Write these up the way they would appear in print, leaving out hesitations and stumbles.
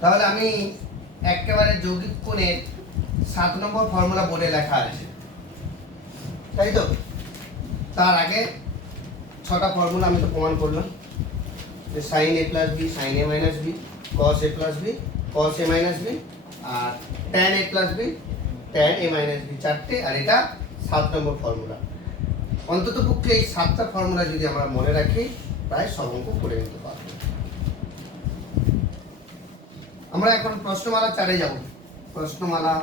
তাহলে আমি একেবারে যৌগিক কোণের 7 নম্বর ফর্মুলা বলে লেখা আছে, তাই তো? তার আগে 6টা ফর্মুলা আমি তো প্রমাণ করলাম যে sin a plus B sin a minus B, cos a plus B cos a minus B, আর tan a plus B tan a minus B, 4টে। আর এটা 7 নম্বর ফর্মুলা। অন্তত পক্ষে এই 7টা ফর্মুলা যদি আমরা মনে রাখি প্রায় সব অঙ্ক করে নিতে পারবো। আমরা এখন প্রশ্নমালা 4-এ যাব। প্রশ্নমালা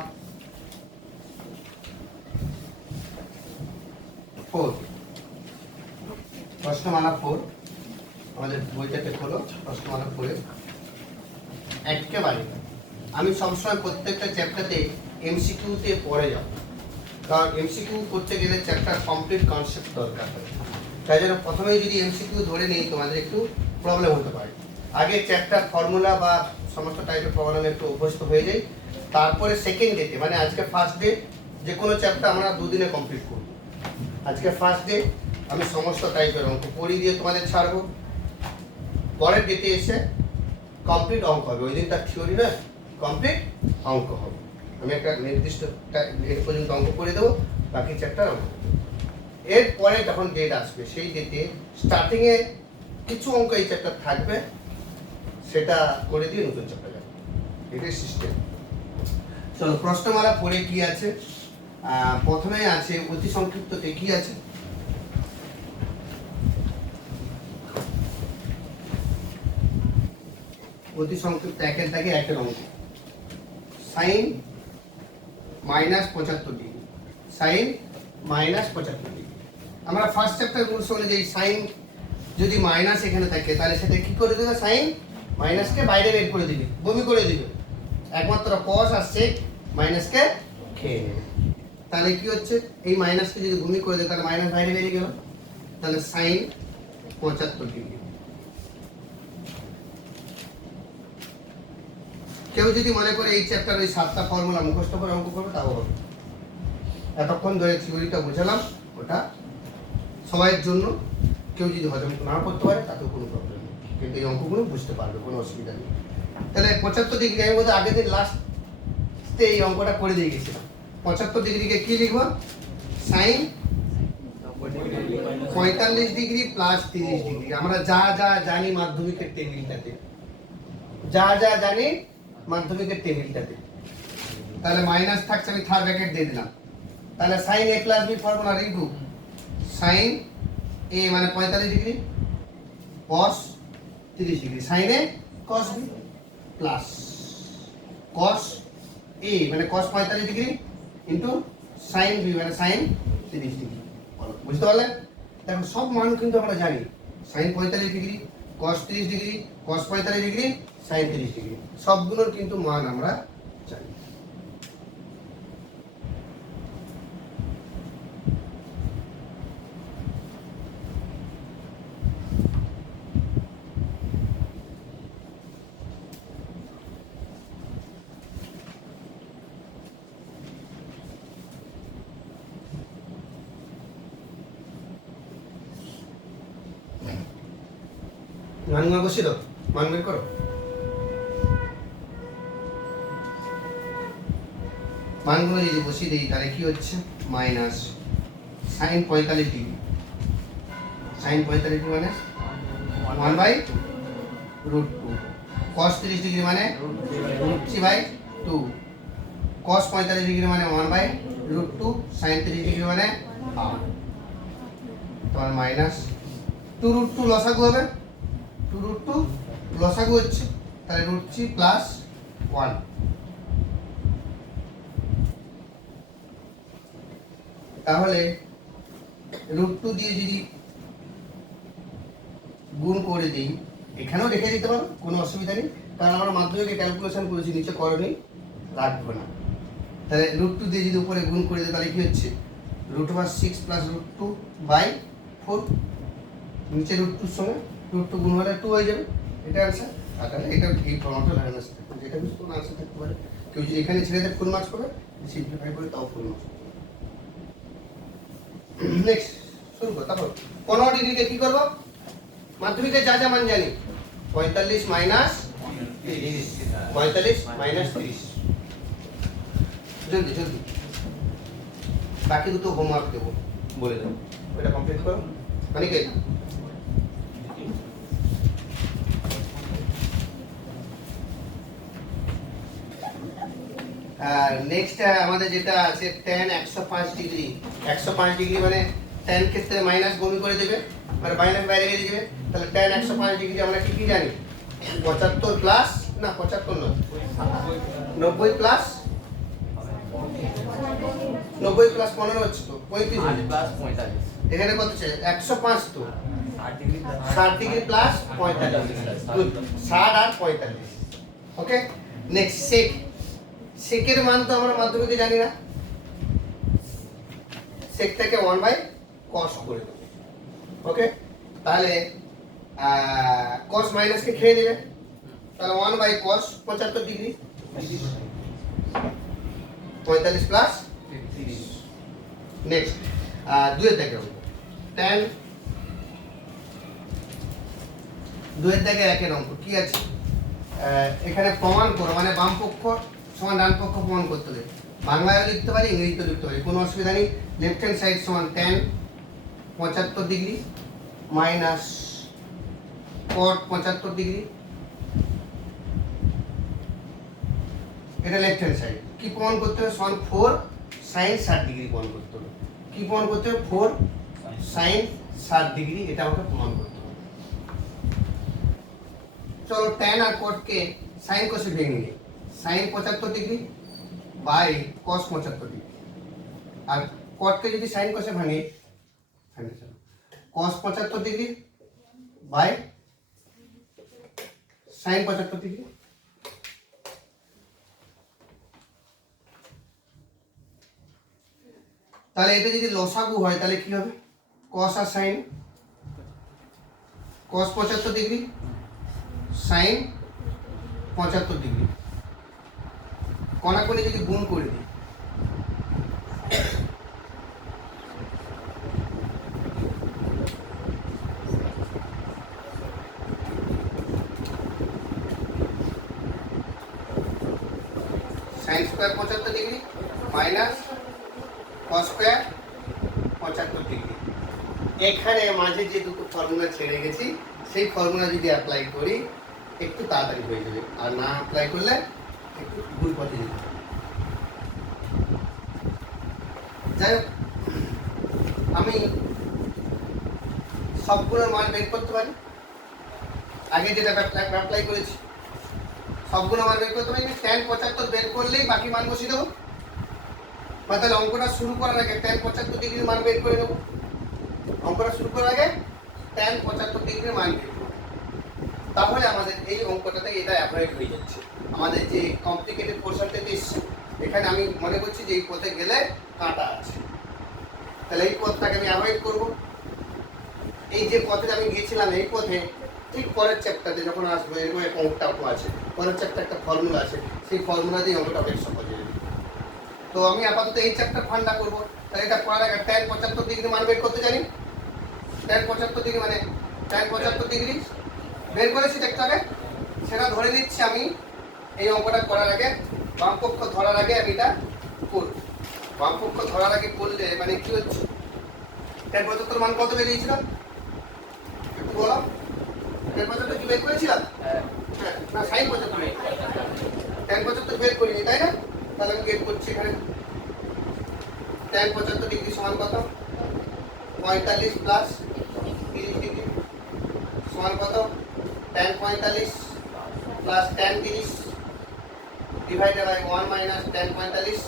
4, প্রশ্নমালা 4 আমাদের বইটাতে খোলো। প্রশ্নমালা 4 একেবারে আমি সবসময় প্রত্যেকটা চ্যাপ্টারে এমসিকিউতে পড়ে যাব, কারণ এমসিকিউ করতে গেলে চ্যাপ্টার কমপ্লিট কনসেপ্ট দরকার হয়। তাই জন্য প্রথমেই যদি এমসিকিউ ধরে নিই তোমাদের একটু প্রবলেম হতে পারে। আগে চ্যাপ্টার ফর্মুলা বা সমস্ত টাইপের প্রবলেম একটু অভ্যস্ত হয়ে যাই, তারপরে সেকেন্ড ডেতে মানে আজকে ফার্স্ট ডে যে কোনো চ্যাপ্টার আমরা 2 দিনে কমপ্লিট করব। আজকে ফার্স্ট ডে আমি সমস্ত টাইপের অঙ্ক পড়িয়ে দিয়ে তোমাদের ছাড়বো, পরের ডেতে এসে কমপ্লিট অঙ্ক হবে। ওই দিন তার থিওরি নয়, কমপ্লিট অঙ্ক হবে। আমি একটা নির্দিষ্ট ডেট পর্যন্ত অঙ্ক করে দেবো, বাকি চ্যাপ্টার অঙ্ক। এরপরে যখন ডেট আসবে সেই ডেটে স্টার্টিংয়ে কিছু অঙ্ক এই চ্যাপ্টার থাকবে, সেটা করে দিয়ে নতুন চ্যাপ্টার যাবে, এটাই সিস্টেম। চলো প্রশ্নমালা পড়ে কি আছে। প্রথমে আছে অতি সংক্ষিপ্ততে কি আছে, অতি সংক্ষিপ্ত 1-এর দাগে 1-এর অঙ্ক sin -75 ডিগ্রি, sin -75 ডিগ্রি। আমরা ফার্স্ট চ্যাপ্টার রুলস অনুযায়ী সাইন যদি মাইনাস এখানে থাকে তাহলে সেটা কি করে দেবে, সাইন মাইনাসকে বাইরে বের করে দিবে, বমি করে দিবে। একমাত্র cos আর sec মাইনাসকে খেয়ে নেবে। তাহলে কি হচ্ছে, এই মাইনাসকে যদি বমি করে দেয় তাহলে মাইনাস বাইরে বেরিয়ে গেল, তাহলে sin 75 ডিগ্রি। কেউ যদি মনে করে এই চ্যাপ্টার ওই 7টা ফর্মুলা মুখস্থ করে অঙ্ক করবে তাও হবে। এতক্ষণ ধরে থিওরিটা বোঝালাম, ওটা সবাইয়ের জন্য। কেউ যদি হজম না করতে পারে তাতেও কোনো প্রবলেম নেই, কিন্তু এই অঙ্কগুলো বুঝতে পারবে, কোনো অসুবিধা নেই। তাহলে 75 ডিগ্রি আমি বোধহয় আগের দিন লাস্টে এই অঙ্কটা করে দিয়ে গেছিলাম। 75 ডিগ্রিকে কি লিখব, সাইন 45 ডিগ্রি প্লাস 30 ডিগ্রি। আমরা যা যা জানি মাধ্যমিকের টেবিলটাতে, যা যা জানি মাধ্যমিকের টেবিলটাতে, তাহলে মাইনাস থাকছে, আমি থার্ড ব্র্যাকেট দিয়ে দিলাম। তাহলে sine a plus b formula into sine a মানে 45 degree cos 30 degree, sine a cos b plus cos a মানে cos 45 degree into sine b মানে সাইন 30 ডিগ্রি। বুঝতে পারলে? দেখো সব মান কিন্তু আমরা জানি, sine 45 degree cos 30 degree cos 45 degree sine 30 degree, সবগুলোর কিন্তু মান আমরা জানি। মানগুলো বসিয়ে দাও, মান বের করো। মানগুলো যদি বসিয়ে দিই তাহলে কি হচ্ছে, minus sine 45 degree, sine 45 degree মানে 1/√2, cos 30 ডিগ্রি মানে √3/2, cos 45 ডিগ্রি মানে 1/√2, সাইন 30 ডিগ্রি মানে হাফ। তোমার মাইনাস 2√2 লসাগু হবে, 2√2 লসাগু হচ্ছে, তাহলে √3 প্লাস 1। তাহলে √2 দিয়ে যদি গুণ করে দিই, এখানেও রেখে দিতে পারো, কোনো অসুবিধা নেই, কারণ আমরা মাধ্যমিকে ক্যালকুলেশন করেছি, নিচে করনি, রাখবো না। তাহলে √2 দিয়ে যদি উপরে গুণ করে দিই তাহলে কি হচ্ছে, √6 প্লাস √2/4, নিচে √2 সঙ্গে √2 গুণ হলে 2 হয়ে যাবে, এটা আনসার। আর তাহলে এটা এই ফর্মটা লাগানো আছে, যেটা কিছু কোনো আনসার থাকতে পারে। কেউ যদি এখানে ছেড়ে দেয় ফুল মার্কস পাবে, সিম্পলিফাই করে তাও ফুল মার্কস। নেক্সট শুরু করো। তারপর 15 ডিগ্রিকে কি করব, মাধ্যমিকে যা যা মান জানি, 45 মাইনাস 45 মাইনাস 30। জলদি জলদি, বাকি দুটো হোমওয়ার্ক দেবো, বলে দেবো, ওটা কমপ্লিট করো। অনেকে আর নেক্সট আমাদের যেটা আছে tan 105 ডিগ্রি। 105 ডিগ্রি মানে tan ক্ষেত্রে মাইনাস গুণ করে দেবে, মানে মাইনাস বাইরে বেরিয়ে যাবে। তাহলে tan 105 ডিগ্রি আমরা কি কি জানি? 75 প্লাস, না 75 নয়, 90 প্লাস 90 প্লাস 15 হচ্ছে তো 35। এখানে কত চাই? 105 তো 60 ডিগ্রি প্লাস 45। গুড, 60 আর 45। ওকে, নেক্সট সেক। সেকের মান তো আমরা মাধ্যমিকে জানি না, সেকটাকে 1/cos করে দেবো। ওকে, তাহলে cos মাইনাসকে খেয়ে নেবে, তাহলে 1/cos 75 ডিগ্রি 45 প্লাস 30। নেক্সট 2 এর দাগে tan 2 এর দাগে 1 এর অঙ্ক কি আছে? এখানে প্রমাণ করো, মানে বাম পক্ষ সমান ডান পক্ষ প্রমাণ করতে হবে। বাংলায় লিখতে পারি, ইংরেজিতে লিখতে পারি, কোনো অসুবিধা নেই। লেফট হ্যান্ড সাইড সমান tan 75 degree minus cot 75 degree, এটা লেফট হ্যান্ড সাইড। কি প্রমাণ করতে হবে? সমান 4 sin 60 ডিগ্রি প্রমাণ করতে হবে। কি প্রমাণ করতে হবে? 4 sin 60 ডিগ্রি, এটা আমাকে প্রমাণ করতে হবে। চলো tan আর cot কে sin cos এ ভেঙে নিই। sin 75 degree by cos 75 degree, আর cot কে যদি sin cos এ ভাঙি, cos 75 degree by sin 75 degree. তাহলে এটা যদি লসাগু হয় তাহলে কি হবে? cos আর sin, cos 75 degree sin 75 degree, কোণাকোণি যদি গুণ করে দিই, sin square 75 degree minus cos square 75 degree. এখানে মাঝে যে দুটো ফর্মুলা ছেড়ে গেছি, সেই ফর্মুলা যদি অ্যাপ্লাই করি একটু তাড়াতাড়ি হয়ে যাবে, আর না অ্যাপ্লাই করলে একটু ভুল পথে যেতে হবে। যাই হোক, আমি সবগুলোর মান বের করতে পারি। আগে যেটা অ্যাপ্লাই করেছি সবগুলো মান বের করতে পারি। tan 75 বের করলেই বাকি মান বসিয়ে দেবো, বা তাহলে অঙ্কটা শুরু করার আগে tan 75 ডিগ্রির মান বের করে দেবো। অঙ্কটা শুরু করার আগে tan 75 ডিগ্রির মান বের করবো, তাহলে আমাদের এই অঙ্কটাতে এটা অ্যাভয়েড হয়ে যাচ্ছে। আমাদের যে কমপ্লিকেটেড পোর্শনটা এসছে, এখানে আমি মনে করছি যে এই পথে গেলে কাঁটা আছে, তাহলে এই পথটাকে আমি অ্যাভয়েড করবো। এই যে পথে আমি গিয়েছিলাম, এই পথে ঠিক পরের চ্যাপ্টারে যখন আসবো, এরকম একটা অঙ্কটা আছে, পরের চ্যাপ্টারে একটা ফর্মুলা আছে, সেই ফর্মুলা দিয়ে অঙ্কটা অনেক সহজ হয়ে যাবে। তো আমি আপাতত এই চ্যাপ্টার ফান্ডা করবো। তাহলে এটা করার আগে tan 75 ডিগ্রি মান বের করতে জানি। tan 75 ডিগ্রি মানে tan 75 ডিগ্রি বের করেছি দেখতে হবে, সেটা ধরে নিচ্ছি আমি এই অঙ্কটা করার আগে, বাম পক্ষ ধরার আগে আমি এটা করব। বাম পক্ষ ধরার আগে করলে মানে কি হচ্ছে? tan 75 মান কত বেরিয়েছিল একটু বলো। tan 75 কি বের করেছিলাম? হ্যাঁ, না sin 75, tan 75 বের করিনি তাই না? তাহলে আমি বের করছি এখানে tan 75 ডিগ্রি সমান কত? 45 প্লাস 30 ডিগ্রি সমান কত? tan 45 plus tan 30 divided by 1 minus tan 45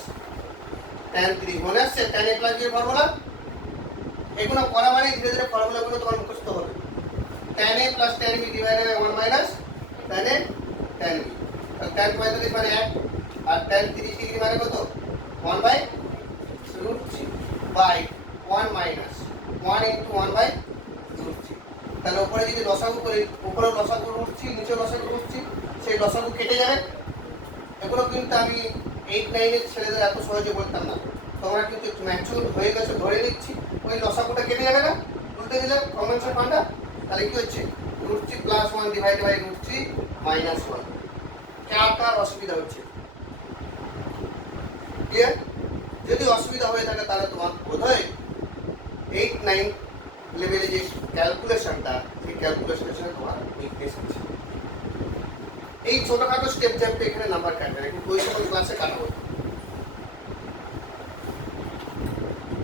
tan 30। মনে আসছে tan a প্লাস b এর ফর্মুলা? এগুলো করা মানে ধীরে ধীরে ফর্মুলাগুলো তোমার মুখস্থ হবে। tan a plus tan b divided by 1 minus tan a tan b। tan 45 মানে 1 আর tan 30 ডিগ্রি মানে কত? 1/√3 বাই 1 মাইনাস 1 ইনটু 1/√3। তাহলে উপরে যদি লসাগু করি, উপরে লসাগু √3, নিচে লসাগু √3, সেই লসাগু কেটে যাবে। এগুলো কিন্তু আমি 8, 9 এর ছেলেদের এত সহজে বলতাম না, তোমরা কিন্তু ম্যাচুর হয়ে গেছে ধরে নিচ্ছি। ওই লসাগুটা কেটে যাবে না, উল্টে দিলে কনভেনশন ফান্ডা। তাহলে কি হচ্ছে? √3 প্লাস 1 ডিভাইড বাই √3 মাইনাস 1। কার অসুবিধা হচ্ছে? ক্লিয়ার? যদি অসুবিধা হয়ে থাকে তাহলে তোমার বোধহয় 8-9 লেভেলে যে ক্যালকুলেশনটা, সেই ক্যালকুলেশনের সাথে তোমার উইকনেস আছে। এই ছোটখাটো স্টেপ জ্যাম্পে এখানে নাম্বার কাটবে না, কিন্তু ওই সকল ক্লাসে কাটাবো।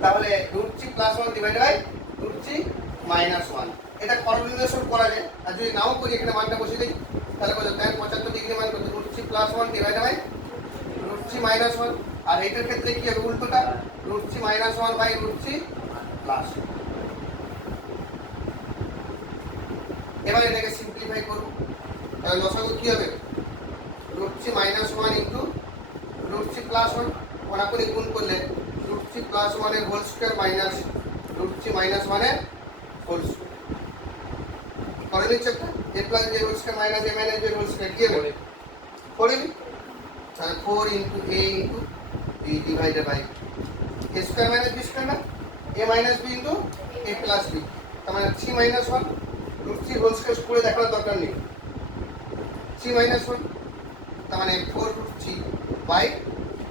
তাহলে √3 + 1 ডিভাইড বাই √3 - 1, এটা কম্বিনেশন করা যায়। আর যদি নাও করি এখানে মানটা বসিয়ে দিই, তাহলে কত? tan 75 ডিগ্রি মান কত? √3 + 1 ডিভাইড বাই √3 - 1। আর এটার ক্ষেত্রে কি হবে? উল্টোটা, √3 - 1 বাই √3 প্লাস। এবার এটাকে সিম্পলিফাই করব, তাহলে লসাগু কি হবে? √3 - 1 ইনটু √3 + 1, ওরা করে গুণ করলে √3 + 1 এর হোল স্কয়ার মাইনাস √3 - 1 এর হোল স্কয়ার। করে নিচ্ছে একটা a plus b whole square minus a minus b whole square কি হবে? করে নি, তাহলে 4 into a into b divided by a square minus b square না, a minus b into a plus b, তার মানে 3 - 1 √3 হোল স্কয়ার করে দেখার দরকার নেই। 3 - 1 তার মানে 4√3 বাই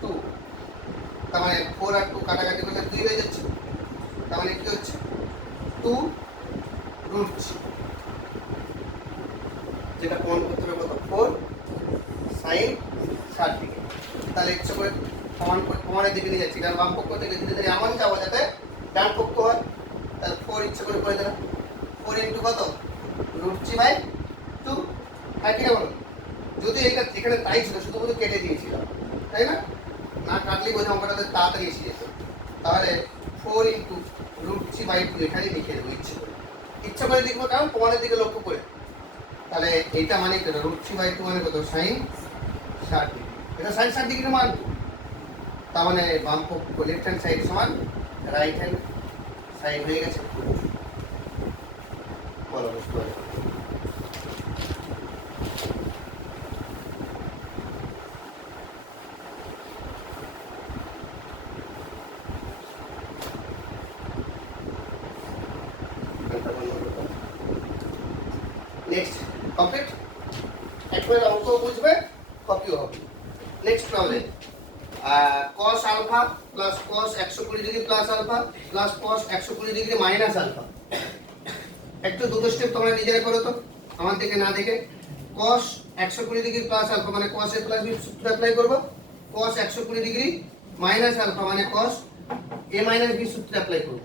2, তার মানে 4 আর 2 কাটাকাটি করলে 2 হয়ে যাচ্ছে, তার মানে কি হচ্ছে? 2√3, যেটা প্রমাণ করতে হবে কত? 4 sin 60 ডিগ্রি। তাহলে ইচ্ছে করে প্রমাণের দিকে নিয়ে যাচ্ছি, কারণ বাম পক্ষ থেকে ধীরে ধীরে এমন যাবো যাতে ডান পক্ষ হয়। তাহলে 4 ইচ্ছে করে দিলাম, 4 ইন্টু কত? √3 বাই 2, আর কি না বলো? যদি এটা এখানে তাই ছিল, শুধু কেটে দিয়েছিলাম, তাই না? না কাটলেই বোঝা অঙ্কটা তাড়াতাড়ি এসে যেত। তাহলে 4 ইন্টু √3 বাই 2 এখানে লিখে দেবো ইচ্ছে করে লিখবো, কারণ প্রমাণের দিকে লক্ষ্য করে। তাহলে এইটা মানে কত? √3 বাই 2 মানে কত? sin 60 degree. এটা sin 60 ডিগ্রির মান, তার মানে বাম পক্ষ লেফট হ্যান্ড সাইড সমান রাইট হ্যান্ড সাইড হয়ে গেছে। বলো বুঝতে পারছো? Next complete. একবার অঙ্ক বুঝবে, কপিও হবে। Next problem, cos alpha plus cos 120 degree plus alpha plus cos 120 degree minus alpha. একটু দুটো স্টেপ তোমরা নিজেরা করো তো, আমার দিকে না দেখে। cos 120 ডিগ্রি প্লাস আলফা মানে cos a প্লাস b সূত্র অ্যাপ্লাই করব। cos 120 ডিগ্রি মাইনাস আলফা মানে cos a মাইনাস b সূত্র অ্যাপ্লাই করব।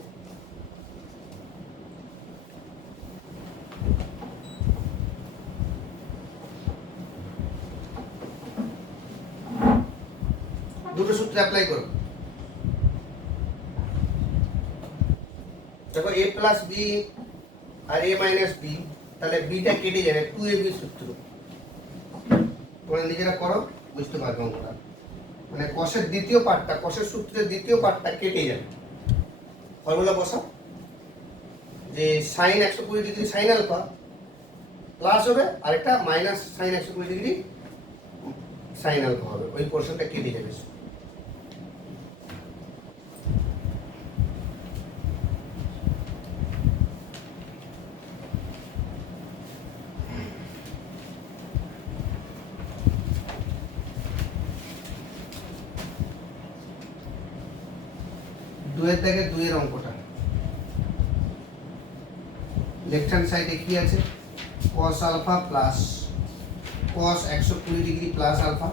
দুটো সূত্র অ্যাপ্লাই করো। দেখো a প্লাস b আর a মাইনাস b, তাহলে bটা কেটে যাবে, 2ab সূত্র। তোমরা নিজেরা করো, বুঝতে পারবে অঙ্কটা। মানে cos-এর দ্বিতীয় পার্টটা, cos-এর সূত্রের দ্বিতীয় পার্টটা কেটে যাবে। ফর্মুলা বসাও যে sin 120 degree sin alpha plus হবে, আরেকটা minus sin 120 degree sin alpha হবে। ওই পোরশনটা কেটে যাবে। দুয়ের দাগে দুইয়ের অঙ্কটা, লেফট হ্যান্ড সাইডে কি আছে? cos alpha plus cos 120 degree plus alpha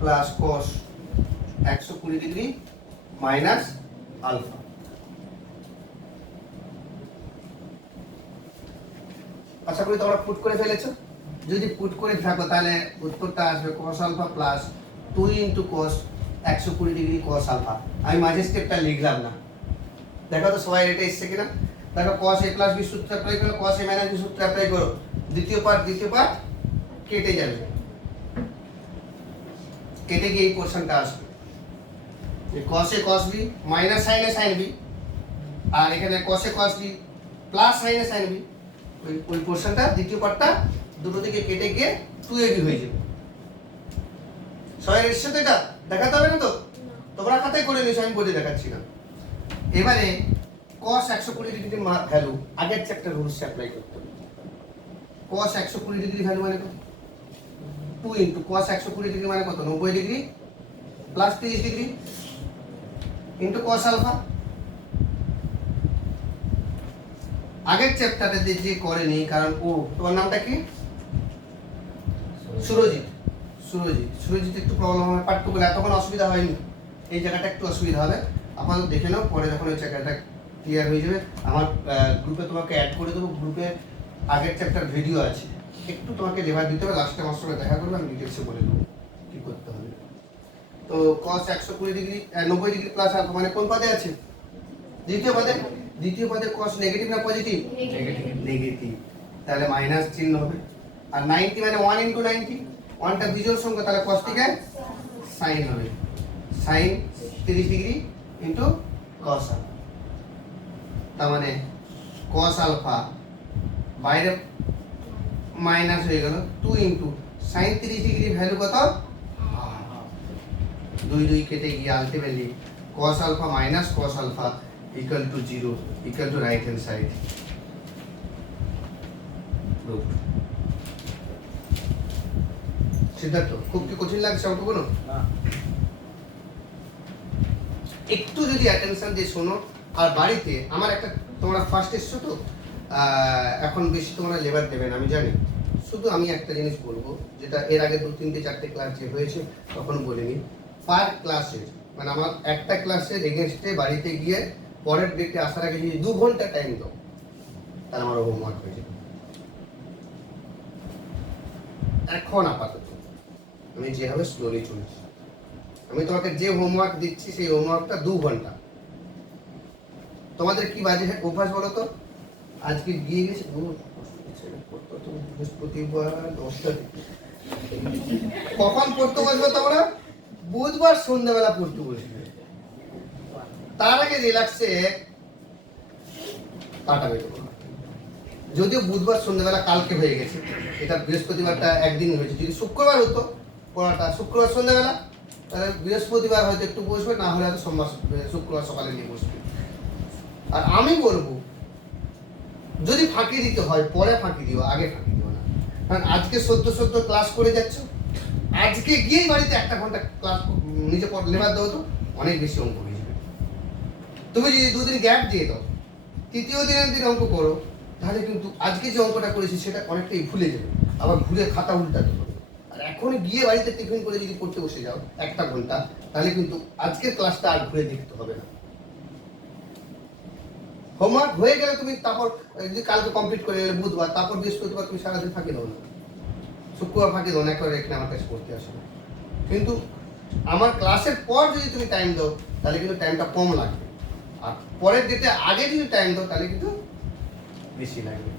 plus cos 120 degree minus alpha. আশা করি তোমরা পুট করে ফেলেছো। যদি পুট করে থাকো তাহলে উত্তরটা আসবে cos alpha plus 2 into cos 120 degree cos alpha. আমি মাঝের স্টেপটা লিখলাম না, দেখো তো সবাই এটা এসছে কিনা। দেখো cos a প্লাস b সূত্র অ্যাপ্লাই করো, cos a মাইনাস b সূত্র অ্যাপ্লাই করো, দ্বিতীয় পার্ট কেটে যাবে, কেটে গিয়ে এই পোরশনটা আসবে। cos a cos b minus sin a sin b, আর এখানে cos a cos b plus sin a sin b, ওই পোরশনটা দ্বিতীয় পার্টটা দুটো দিকে কেটে গিয়ে 2ab হয়ে যাবে। সবাই এসছে তো? এটা দেখাতে হবে না তো? তোমরা খাতায় করে নিয়েছো, আমি বলে দেখাচ্ছি না। এবারে cos 120 ডিগ্রি ভ্যালু আগের চ্যাপ্টার রুলস অ্যাপ্লাই করতে হবে। cos 120 ডিগ্রি ভ্যালু মানে কত? 2 ইন্টু cos 120 ডিগ্রি মানে কত 90 degree plus 30 degree into cos alpha. আগের চ্যাপ্টারটাতে যে করেনি, কারণ ও তোমার নামটা কি? সুরজিৎ। সুরজিৎ একটু প্রবলেম হবে, পার্টটুকুলো এতক্ষণ অসুবিধা হয়নি, এই জায়গাটা একটু অসুবিধা হবে। আপাতত দেখে নাও, পরে যখন ওই জায়গাটা ক্লিয়ার হয়ে যাবে আমার গ্রুপে তোমাকে অ্যাড করে দেবো। গ্রুপে আগের চ্যাপ্টার ভিডিও আছে, একটু তোমাকে লেবার দিতে হবে। লাস্টে আমার সঙ্গে দেখা করবে, আমি ডিটেলসে বলে দেবো কী করতে হবে। তো cos 120 degree 90 degree plus alpha মানে কোন পদে আছে? দ্বিতীয় পদে cos নেগেটিভ না পজিটিভ? নেগেটিভ, তাহলে মাইনাস চিহ্ন হবে। আর 90 মানে 1 ইন্টু 90, 1টা বিজোড় সংখ্যা, তাহলে cos থেকে সাইন হবে। Sine 30 degree into cos alpha, তার মানে cos আলফা বাইরে মাইনাস হয়ে গেল 2 ইন্টু সাইন 30 ডিগ্রি ভ্যালু কত? 2 কেটে গিয়ে ultimately cos alpha minus cos alpha equal to 0 equal to right hand side root. Siddhartha, খুব কি কঠিন লাগছে অঙ্কগুলো? না, একটু যদি অ্যাটেনশন দিয়ে শোনো। আর বাড়িতে আমার একটা, তোমরা ফার্স্ট এসছো তো, এখন বেশি তোমরা লেবার দেবেন আমি জানি। শুধু আমি একটা জিনিস বলবো, যেটা এর আগে 2-3-4টে ক্লাস যে হয়েছে তখন বলিনি, পার ক্লাসের মানে আমার একটা ক্লাসের এগেনস্টে বাড়িতে গিয়ে পরের ডেটে আসার আগে যদি 2 ঘন্টা টাইম দাও, তাহলে আমার হোমওয়ার্ক হয়ে যাবে। এখন আপাতত আমি যেভাবে স্লোলি চলেছি, আমি তোমাকে যে হোমওয়ার্ক দিচ্ছি সেই হোমওয়ার্কটা 2 ঘন্টা। তোমাদের কি বাজে অভ্যাস বলো তো? আজকে গিয়ে গেছে বৃহস্পতিবার 10টা, কখন পড়তে বসবে তোমরা? বুধবার সন্ধ্যাবেলা পড়তে বসবে। তার আগে রিল্যাক্সে কাটাবে। যদিও বুধবার সন্ধ্যাবেলা কালকে হয়ে গেছে, এটা বৃহস্পতিবারটা একদিন হয়েছে। যদি শুক্রবার হতো পড়াটা শুক্রবার সন্ধ্যাবেলা, তাহলে বৃহস্পতিবার হয়তো একটু বসবে, না হলে হয়তো সোমবার শুক্রবার সকালে নিয়ে বসবে। আর আমি বলবো, যদি ফাঁকি দিতে হয় পরে ফাঁকি দিও, আগে ফাঁকি দিও না। কারণ আজকে সদ্য ক্লাস করে যাচ্ছ, আজকে গিয়েই বাড়িতে 1 ঘন্টা ক্লাস নিজে লেবার দাও, তো অনেক বেশি অঙ্ক হয়ে যাবে। তুমি যদি 2 দিন গ্যাপ দিয়ে দাও, তৃতীয় দিনের দিন অঙ্ক করো, তাহলে কিন্তু আজকে যে অঙ্কটা করেছি সেটা অনেকটাই ভুলে যাবে, আবার ঘুরে খাতা উল্টাতে হবে। আর এখন গিয়ে বাড়িতে টিফিন করে যদি পড়তে বসে যাও 1 ঘন্টা, তাহলে কিন্তু আজকের ক্লাসটা আর ঘুরে দেখতে হবে না। হোমওয়ার্ক হয়ে গেলে তুমি তারপর যদি কালকে কমপ্লিট করে গেলে বুধবার, তারপর বৃহস্পতিবার তুমি সারাদিন ফাঁকি দাও না, শুক্রবার ফাঁকি দাও না, একবার এখানে আমার কাছে পড়তে আসো। কিন্তু আমার ক্লাসের পর যদি তুমি টাইম দাও, তাহলে কিন্তু টাইমটা কম লাগবে। আর পরের ডেটে আগে যদি টাইম দাও, তাহলে কিন্তু বেশি লাগবে।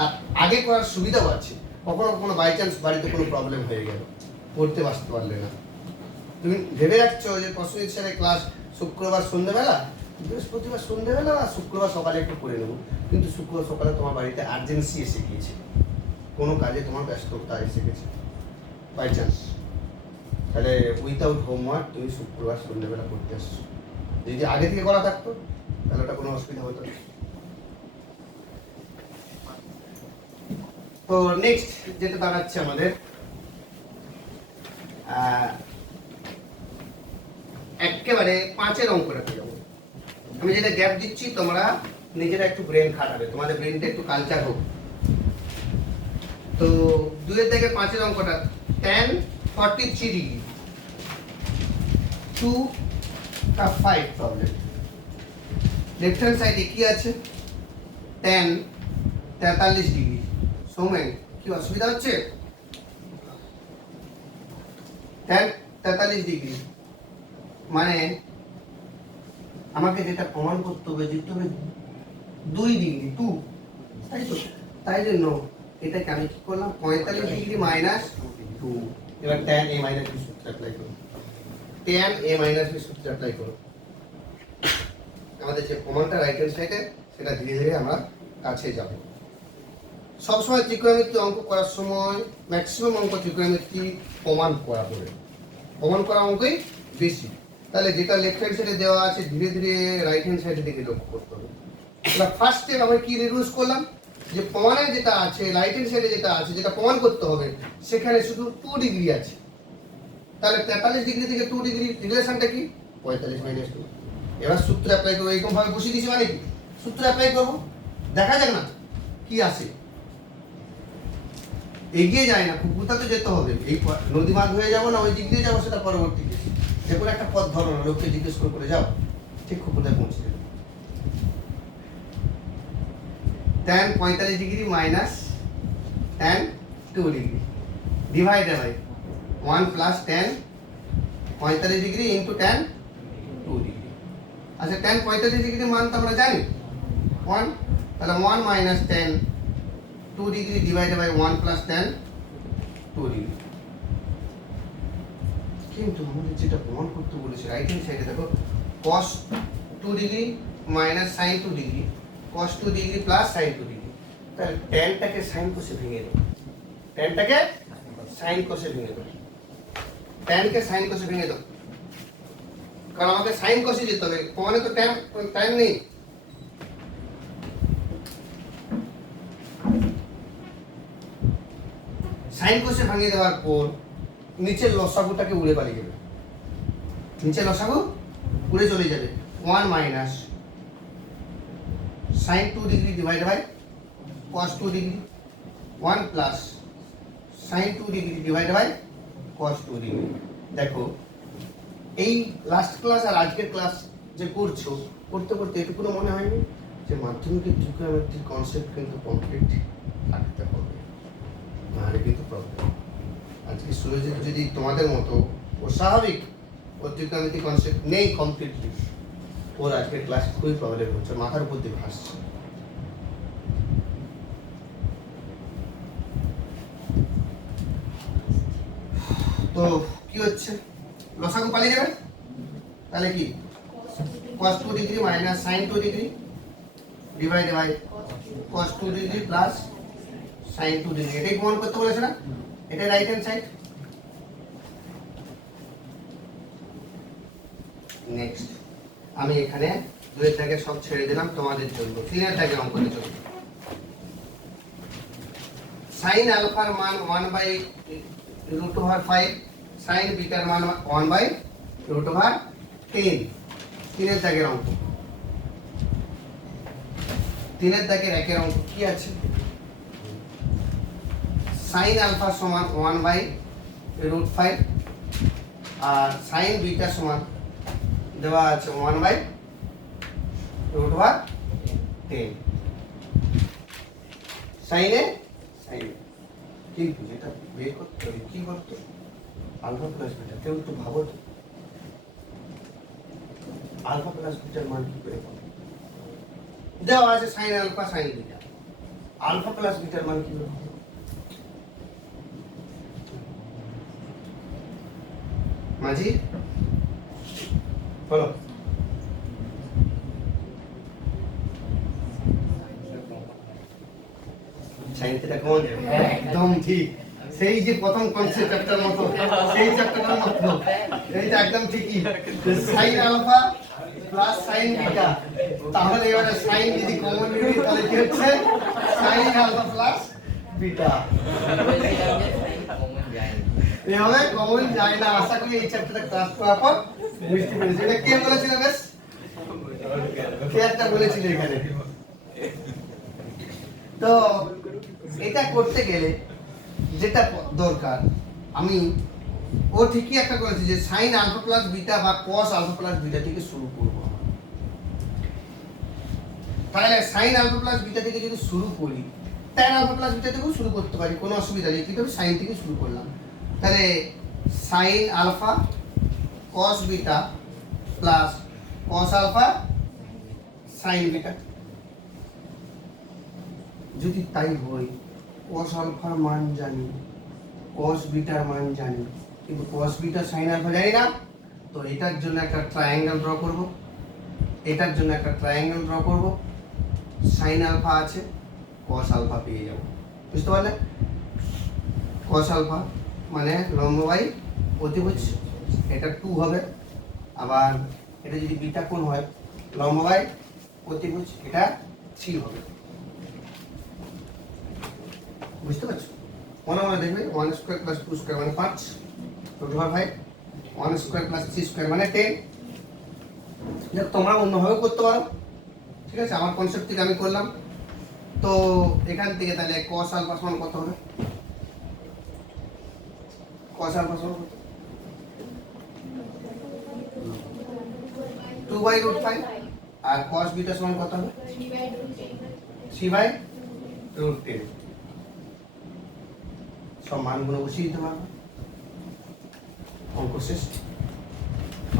আর আগে করার সুবিধাও আছে, কখনো বাই চান্স বাড়িতে কোনো প্রবলেম হয়ে গেল, পড়তে বসতে পারলে না, তুমি ভেবে রাখছো যে প্রসেনজিৎ স্যারের ক্লাস শুক্রবার সন্ধ্যাবেলা, বৃহস্পতিবার সন্ধ্যাবেলা আর শুক্রবার সকালে একটু করে নেবো। কিন্তু শুক্রবার সকালে তোমার বাড়িতে আর্জেন্সি এসে গিয়েছে, কোনো কাজে তোমার ব্যস্ততা এসে গেছে বাই চান্স, তাহলে উইথাউট হোমওয়ার্ক তুমি শুক্রবার সন্ধ্যাবেলা করতে আসছো। যদি আগে থেকে করা থাকতো তাহলে ওটা কোনো অসুবিধা হতো না। তো নেক্সট যেটা দাঁড়াচ্ছে আমাদের, একেবারে 5-এর অঙ্কটাতে যাবো। আমি যেটা গ্যাপ দিচ্ছি তোমরা নিজেরা একটু ব্রেন খাটাবে, তোমাদের ব্রেনটা একটু কালচার হোক। তো 2-এর থেকে 5-এর অঙ্কটা, tan 43 degree 2/5 problem. Left hand সাইডে কি আছে? tan 43 degree. সৌমেন, কি অসুবিধা হচ্ছে? tan 43 ডিগ্রি মানে আমাকে যেটা প্রমাণ করতে হবে, 2 ডিগ্রি 2, তাই তো? তাই জন্য এটাকে আমি কি করলাম, 45 ডিগ্রি মাইনাস 2। এবার tan a মাইনাস b সূত্র অ্যাপ্লাই করো, tan a মাইনাস b সূত্র অ্যাপ্লাই করো। আমাদের যে প্রমাণটা রাইট হ্যান্ড সাইডে, সেটা ধীরে ধীরে আমরা কাছে যাব। সবসময় ত্রিকোণমিতি অঙ্ক করার সময় ম্যাক্সিমাম অঙ্ক ত্রিকোণমিতি প্রমাণ করা পড়ে, প্রমাণ করা অঙ্কই বেশি। তাহলে যেটা লেফট হ্যান্ড সাইডে দেওয়া আছে ধীরে ধীরে রাইট হ্যান্ড সাইডের দিকে লক্ষ্য করতে হবে। তাহলে ফার্স্ট স্টেপ আমরা কি রিডিউস করলাম, যে প্রমাণে যেটা আছে রাইট হ্যান্ড সাইডে যেটা আছে যেটা প্রমাণ করতে হবে সেখানে শুধু 2 ডিগ্রি আছে, তাহলে 43 ডিগ্রি থেকে 2 ডিগ্রি রিলেশনটা কি 45 মাইনাস 2। এবার সূত্র অ্যাপ্লাই করব, এরকম ভাবে বসিয়ে দিয়েছি মানে কি সূত্র অ্যাপ্লাই করব, দেখা যাক না কি আসে। এগিয়ে যায় না, কোথাতে যেতে হবে, এই নদী মাঠ হয়ে যাবো না ওই দিক দিয়ে যাবো সেটা পরবর্তী কেস। যে কোনো একটা পথ ধরো না, লোককে জিজ্ঞেস করে যাও, ঠিক কোথায় পৌঁছে যাবে। tan 45 degree minus tan 2 degree divided by 1 plus tan 45 degree into tan 2 degree. আচ্ছা tan 45 ডিগ্রির মান তো আমরা জানি 1, তাহলে 1 minus tan 2 degree divided by 1 plus tan 2 degree. কিন্তু আমাদের যেটা প্রমাণ করতে বলেছে রাইট হ্যান্ড সাইডে দেখো cos 2 degree minus sin 2 degree cos 2 degree plus sin 2 degree, তাহলে ট্যানটাকে sin কোষে ভেঙে দেব, ট্যানটাকে sin কোষে ভেঙে দেব, ট্যানকে sin কোষে ভেঙে দেব, কারণ আমাকে sin কোষে যেতে হবে, প্রমাণে তো ট্যান নেই। sin কোষে ভাঙিয়ে দেওয়ার পর নিচের লসাগুটাকে উড়ে পালিয়ে যাবে, নিচের লসাগু উড়ে চলে যাবে 1 minus sin 2 degree divided by cos 2 degree 1 plus sin 2 degree divided by cos 2 degree. দেখো এই লাস্ট ক্লাস আর আজকের ক্লাস যে করছো করতে করতে এটুকুনো মনে হয়নি যে মাধ্যমিকের ত্রিকোণমিতির কনসেপ্ট কিন্তু কমপ্লিট থাকতে হবে, নাহলে কিন্তু প্রবলেম। আজকে সুরজিৎ যদি তোমাদের মতো ও স্বাভাবিক ও ত্রিকোণমিতির কনসেপ্ট নেই কমপ্লিটলি, ওর আজকের ক্লাস খুবই প্রবলেম হচ্ছে, মাথার উপর দিয়ে ভাসছে। তো কি হচ্ছে লসাগু পালিয়ে যাবে, তাহলে কি cos 2 degree minus sin 2 degree divided by cos 2 degree plus sin 2 degree, এটাই প্রমাণ করতে বলেছে না, এটা রাইট হ্যান্ড সাইড। নেক্সট আমি এখানে দুয়ের দাগে সব ছেড়ে দিলাম তোমাদের জন্য, তিনের দাগে অঙ্কটা চলবে। sin আলফার মান 1/√5, sin বিটার মান 1/√10। তিনের দাগের অঙ্ক, তিনের দাগের একের অঙ্ক কি আছে, sin আলফা সমান 1/√5 আর sin বিটা সমান দেওয়া আছে 1/√10। সাইনে কিন্তু যেটা বের করতে হবে কি করতে আলফা প্লাস বিটা, কেউ একটু ভাবো তো আলফা প্লাস বিটার মান কি করে পাবো, দেওয়া আছে sine alpha sine beta, alpha plus বিটার মান কি করে পাবো, মাঝি বলো। সাইনটা কোন একদম ঠিক, সেই যে প্রথম কনসেপ্ট চ্যাপ্টার মতো সেই চ্যাপ্টারের মতো এইটা একদম ঠিকই, sine alpha plus sine beta, তাহলে এবারে সাইন যদি কমন নিই তাহলে কি হচ্ছে সাইন আলফা প্লাস বিটা, এভাবে কমন যায় না। আশা করি এই চ্যাপ্টারটা ক্লাস করার পর বুঝতে পেরেছি। এটা কে বলেছিল বেশ, কে একটা বলেছিল এখানে। তো এটা করতে গেলে যেটা দরকার, আমি ও ঠিকই একটা করেছি যে সাইন আলফা প্লাস বিটা বা কস আলফা প্লাস বিটা থেকে শুরু করব। তাহলে সাইন আলফা প্লাস বিটা থেকে যদি শুরু করি, ট্যান আলফা প্লাস বিটা থেকেও শুরু করতে পারি, কোনো অসুবিধা নেই, কিন্তু আমি সাইন থেকে শুরু করলাম। তাহলে sine alpha cos beta plus cos alpha sine beta, যদি তাই হয় cos আলফার মান জানি, cos বিটার মান জানি, কিন্তু cos বিটা sin আলফা জানি না। তো এটার জন্য একটা ট্রায়াঙ্গেল ড্র করব, এটার জন্য একটা ট্রায়াঙ্গেল ড্র করব, sin আলফা আছে cos আলফা পেয়ে যাব, বুঝতে পারলে। cos আলফা মানে লম্ব বাই অতিভুজ, এটা 2 হবে, আবার এটা যদি বিটা কোণ হয় লম্ব বাই অতিভুজ, এটা 3 হবে। বুঝতে পারছো? মনে মনে দেখবে 1 স্কয়ার প্লাস 2 স্কয়ার মানে 5 root over 5, 1 square plus 3 square মানে 10। এটা তোমরা অন্যভাবে করতে পারো, ঠিক আছে? আমার কনসেপ্ট থেকে আমি করলাম। তো এখান থেকে তাহলে cos আলফা সমান কত হবে? cos আলফা সমান কত? 2/√5 আর cos বিটা সমান কত হবে? 3/√10। সব মানগুলো বসিয়ে দিতে পারবো। অঙ্ক শেষ।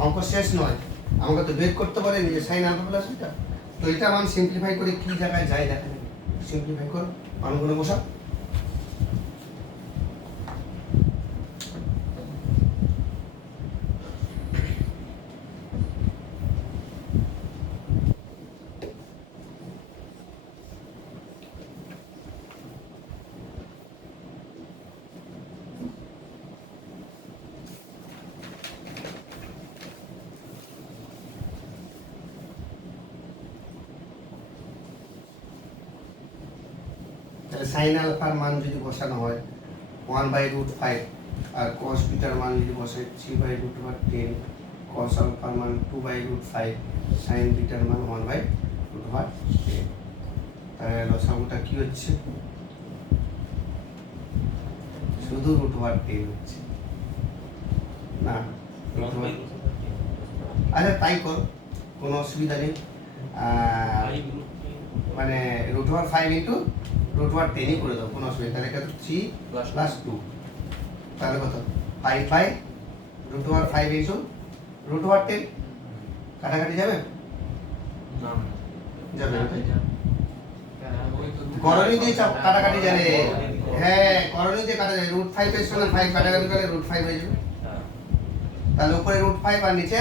অঙ্ক শেষ নয়, আমাকে তো বের করতে পারে যে সাইন আলফা প্লাস বিটা। তো এটা মান সিম্পলিফাই করে কি জায়গায় যায় দেখা যাবে। সিম্পলিফাই করো, মানগুলো বসাও। তাহলে সাইন আলফার মান যদি বসানো হয় 1/√5 আর cos বিটার মান যদি বসাই 3/√10, cos আলফার মান 2/√5, সাইন বিটার মান 1/√10। তাহলে লসাগুটা কি হচ্ছে? শুধু √10 হচ্ছে না? আচ্ছা তাই কর, কোনো অসুবিধা নেই। মানে √5 ইন্টু √10ই করে দাও, কোনো অসুবিধা। তাহলে কত? 3 প্লাস 2, তাহলে কত? 5/√5 ইন্টু √10। কাটাকাটি যাবে? যাবে করণী দিয়ে কাটাকাটি যাবে। হ্যাঁ, করণী দিয়ে কাটা যাবে। √5 এর সঙ্গে 5 কাটাকাটি করলে √5 হয়ে যাবে। তাহলে উপরে √5 আর নিচে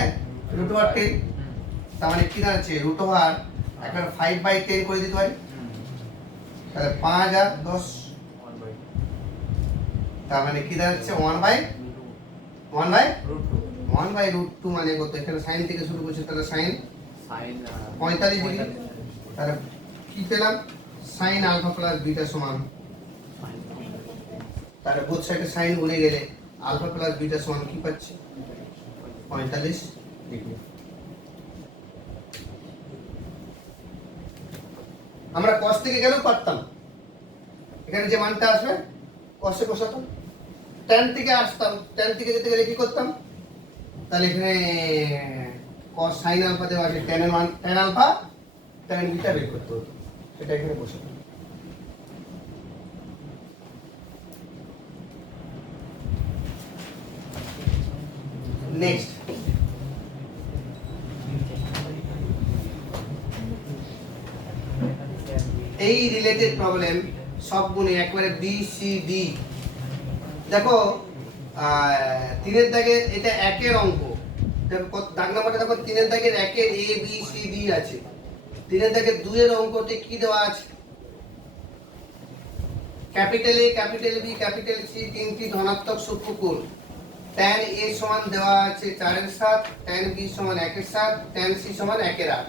√10। তার মানে কি দাঁড়াচ্ছে? √, একবার 5/10 করে দিতে পারি। তাহলে 5 আর 10, তার মানে কি দাঁড়াচ্ছে? 1/√2 মানে কত? এখানে সাইন থেকে শুরু করছে, তাহলে সাইন 45 ডিগ্রি। তাহলে কি পেলাম? সাইন আলফা প্লাস বিটা সমান, তাহলে বোথ সাইডে সাইন গুণে গেলে আলফা প্লাস বিটা সমান কি পাচ্ছি? 45 ডিগ্রি। আমরা cos থেকে গেলেও পারতাম, এখানে যে মানটা আসবে cos এ বসাতাম। tan থেকে আসতাম, tan থেকে যেতে গেলে কি করতাম? তাহলে এখানে cos sin আলফা দেওয়া আছে, tan এর মান tan আলফা tan বিটা বের করতে হতো, সেটা এখানে বসাতাম। নেক্সট, এই রিলেটেড প্রবলেম সবগুলো একবারে বি সি ডি। দেখো 3 এর দাগে এটা 1 এর অঙ্ক। দেখো দাগ নাম্বারটা দেখো, 3 এর দাগের 1 এর এ বি সি ডি আছে। 3 এর দাগের 2 এর অঙ্কতে কি দেওয়া আছে? Capital A, capital B, capital C তিনটি ধনাত্মক সূক্ষ্মকোণ। tan a সমান দেওয়া আছে 4/7, tan b সমান 1/7, tan c সমান 1/8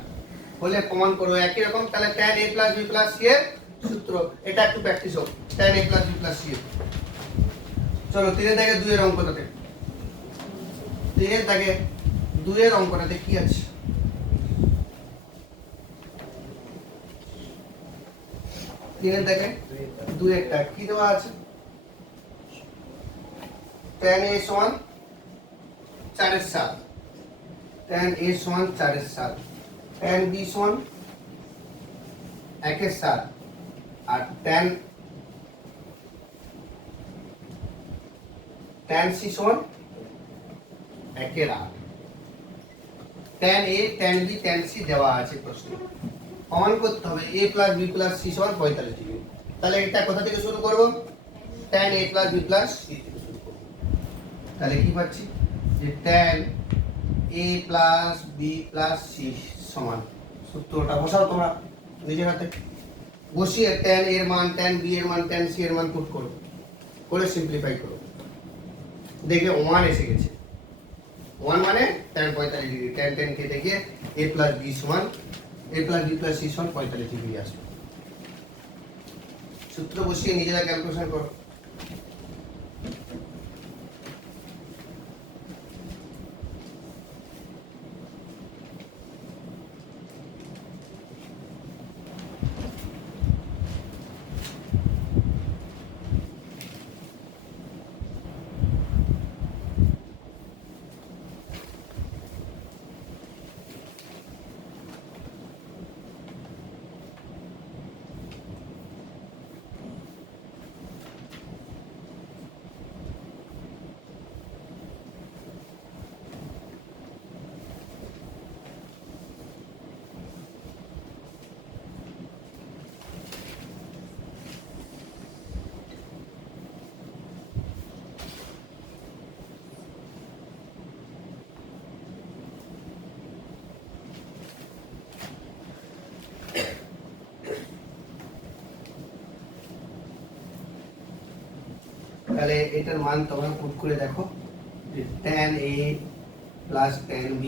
হলে প্রমাণ করো একই রকম। তাহলে tan a + b + c এর সূত্র, এটা একটু প্র্যাকটিস হোক। tan a + b + c এর, চলো 3 এর দাগে 2 এর অঙ্কটাতে, 3 এর দাগে 2 এর অঙ্কটাতে কি আছে? 3 এর দাগে 2 একটা কি দেওয়া আছে? tan a সমান 4/7, tan a সমান 4/7, tan b সমান 1/7 আর tan c সমান 1/8। tan a, tan b, tan c দেওয়া আছে প্রশ্ন, প্রমাণ করতে হবে a + b + c সমান 45 ডিগ্রি। তাহলে এটা কোথা থেকে শুরু করব? tan a + b + c থেকে শুরু করব। তাহলে কি পাচ্ছি? যে tan a + b + c সমান, সূত্রটা বসাও তোমরা নিজের হাতে, বসিয়ে tan a এর মান, tan b এর মান, tan c এর মান পুট করো, করে সিম্পলিফাই করো, দেখবে 1 এসে গেছে। 1 মানে tan 45 ডিগ্রি, tan কেটে গিয়ে a + b + c সমান 45 ডিগ্রি আসবে। সূত্র বসিয়ে নিজেরা ক্যালকুলেশন করো। তাহলে এটার মান তোমরা পুট করে দেখো, tan a plus tan b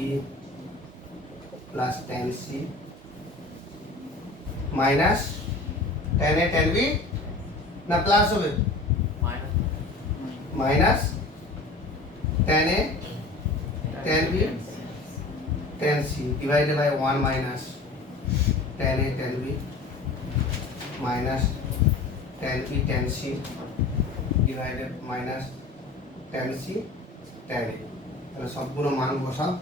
plus tan c minus tan a tan b না প্লাস হবে minus tan a tan b tan c divided by 1 minus tan a tan b minus tan b tan c divided minus tan c tan a। তাহলে সম্পূর্ণ মান বসাও,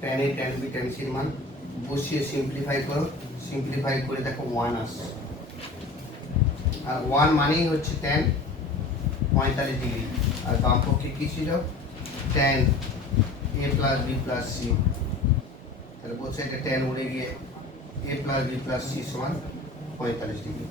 tan a tan b tan c এর মান বসিয়ে simplify করো, simplify করে দেখো 1 আসে। আর 1 মানেই হচ্ছে tan 45 ডিগ্রি, আর বাম পক্ষে কি ছিল tan a plus b plus c। তাহলে বলছে এটা tan উড়ে গিয়ে a plus b plus c সমান 45 ডিগ্রি।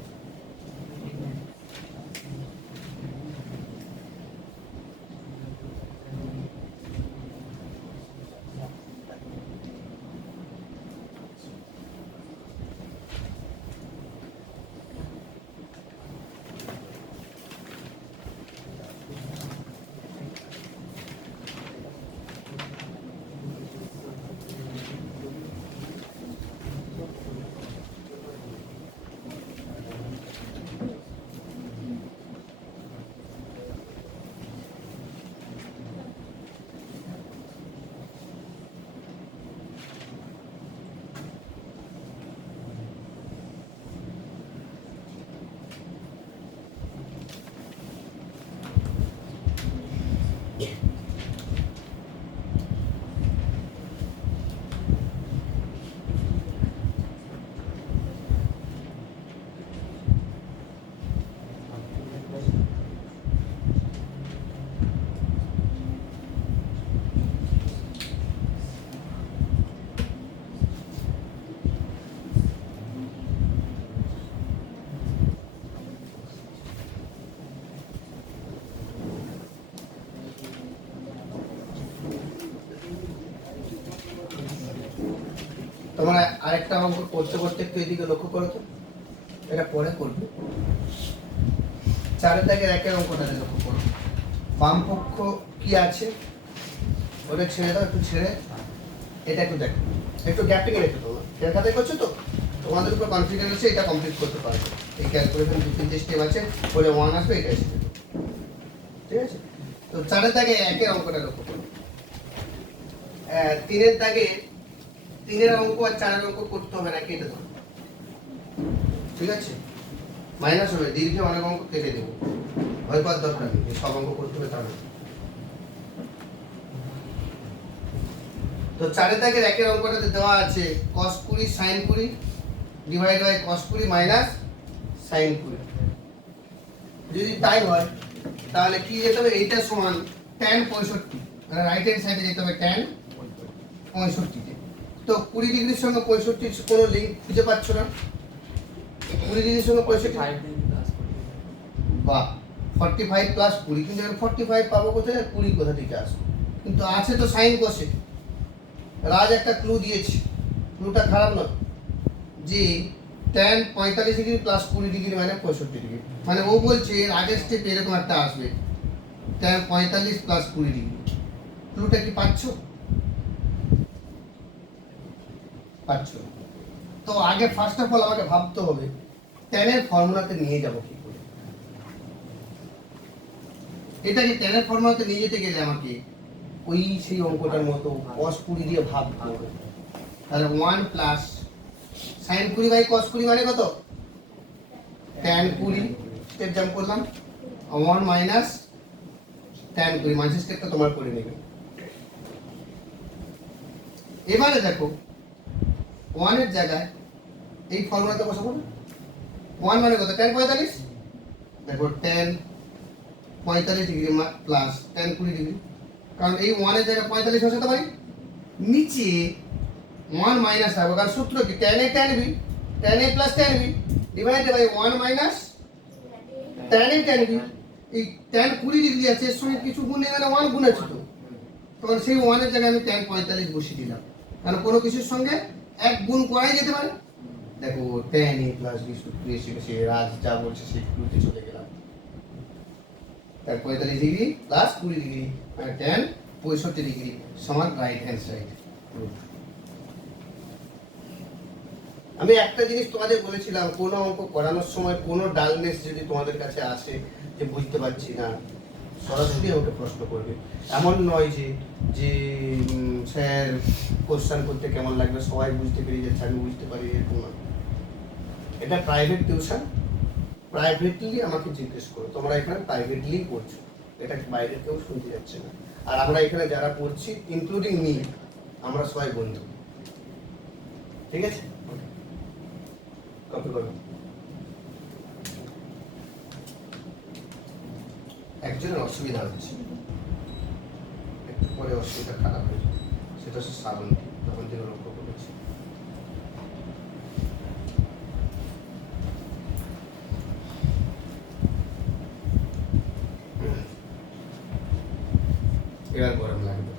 তোমরা আরেকটা অঙ্ক করতে করতে একটু এদিকে লক্ষ্য করো তো, এটা পরে করবে। 4 দাগের একের অঙ্কটাতে লক্ষ্য করো, বাম পক্ষ কি আছে ওটা ছেড়ে দাও, একটু ছেড়ে এটা একটু দেখো, একটু গ্যাপ টেকে রেখে তোমরা খেয়াল করছো তো, তোমাদের উপর কনফিডেন্স আছে এটা কমপ্লিট করতে পারবে। এই ক্যালকুলেশন 2-3 স্টেপ আছে, পরে 1 আসবে, এটা এসে যাবে, ঠিক আছে? তো 4 দাগে একের অঙ্কটা লক্ষ্য করো, 3 দাগে 3 অঙ্ক আর 4 অঙ্ক করতে হবে না, কেটে দাও, ঠিক আছে? মাইনাস হবে, দীর্ঘে অনেক অঙ্ক কেটে দেবো, ভয় পাওয়ার দরকার নেই, সব অঙ্ক করতে হবে তা না। তো 4 দাগের একের অঙ্কটাতে দেওয়া আছে cos 20 sin 20 divide by cos 20 minus sin 20। যদি তাই হয় তাহলে কি যেতে হবে, এইটা সমান tan 65, মানে রাইট হ্যান্ড সাইডে যেতে হবে tan 65 তে। তো 20 ডিগ্রির সঙ্গে 65 কোনো লিংক খুঁজে পাচ্ছ না, 20 ডিগ্রির সঙ্গে 65 বা 45 প্লাস 20, কিন্তু 45 পাবো কোথায়, 20 কোথা থেকে আসবে? কিন্তু আছে তো সাইন কোসে। রাজ একটা ক্লু দিয়েছে, ক্লুটা খারাপ না, যে tan 45 ডিগ্রি প্লাস 20 ডিগ্রি মানে 65 ডিগ্রি, মানে ও বলছে এর আগের স্টেপ এরকম একটা আসবে, tan 45 প্লাস 20 ডিগ্রি। ক্লুটা কি পাচ্ছ? পাচ্ছ? তো আগে ফার্স্ট অফ অল আমাকে ভাবতে হবে tan এর ফর্মুলাতে নিয়ে যাব কি করে। এটাকে ট্যানের ফর্মুলাতে নিয়ে যেতে গেলে আমাকে ওই সেই অঙ্কটার মতো cos 20 দিয়ে ভাগ করব। তাহলে 1 প্লাস sin 20 বাই cos 20 মানে কত? tan 20 স্টেপ জাম্প করলাম, 1 মাইনাস tan 20 মাঝে স্টেপটা তোমার করে নেবে। এবারে দেখো 1 এর জায়গায় এই ফর্মুলাতে বসাবো না, 1 মানে কত? tan 45। দেখো tan 45 degree plus tan 20 degree, কারণ এই 1 এর জায়গায় 45 বসাতে পারি, নিচে 1 মাইনাস হবে, কারণ সূত্র কি tan a tan b, tan a plus tan b divided by 1 minus tan a tan b। এই tan 20 ডিগ্রি আছে, এর সঙ্গে কিছু গুণ এখানে 1 গুণ আছে, তো তখন সেই 1 এর জায়গায় আমি tan 45 বসিয়ে দিলাম, কারণ কোনো কিছুর সঙ্গে এক গুণ করাই যেতে পারে। দেখো tan a প্লাস b সূত্র এসে গেছে, রাজ যা বলছে সেই ক্লুতে চলে গেলাম। tan 45 ডিগ্রি প্লাস 20 ডিগ্রি মানে tan 65 ডিগ্রি সমান রাইট হ্যান্ড সাইড। আমি একটা জিনিস তোমাদের বলেছিলাম, কোনো অঙ্ক করানোর সময় কোনো ডালনেস যদি তোমাদের কাছে আসে যে বুঝতে পারছি না, সরাসরি আমাকে প্রশ্ন করবে। এমন নয় যে যে স্যার কোশ্চেন করতে কেমন লাগবে, সবাই বুঝতে পেরে যাচ্ছে আমি বুঝতে পারি, এরকম না। এটা প্রাইভেট টিউশন, প্রাইভেটলি আমাকে জিজ্ঞেস করো, তোমরা এখানে প্রাইভেটলি পড়ছো, এটা বাইরে কেউ শুনতে যাচ্ছে না। আর আমরা এখানে যারা পড়ছি ইনক্লুডিং মি, আমরা সবাই বন্ধু, ঠিক আছে? কপি করো। একজনের অসুবিধা হচ্ছে, একটু পরে অসুবিধা খারাপ হয়ে যাবে, সেটা হচ্ছে শ্রাবন্তী, তখন থেকে লক্ষ্য করেছি। এবার গরম লাগবে।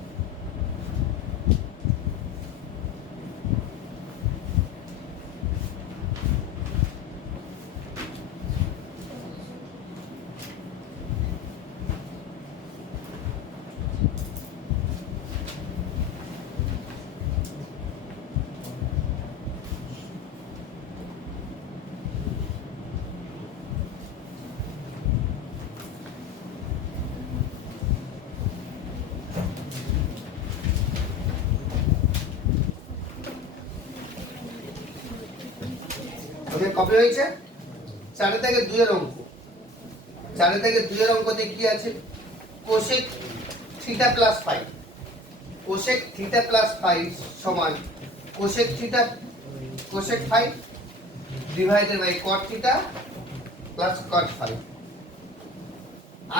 ওকে, কপি হয়েছে। 4 থেকে 2 এর অঙ্ক, 4 থেকে 2 এর অঙ্কতে কি আছে? Cosec theta plus 5, cosec theta plus 5 সমান cosec theta cosec 5 divided by cot theta plus cot 5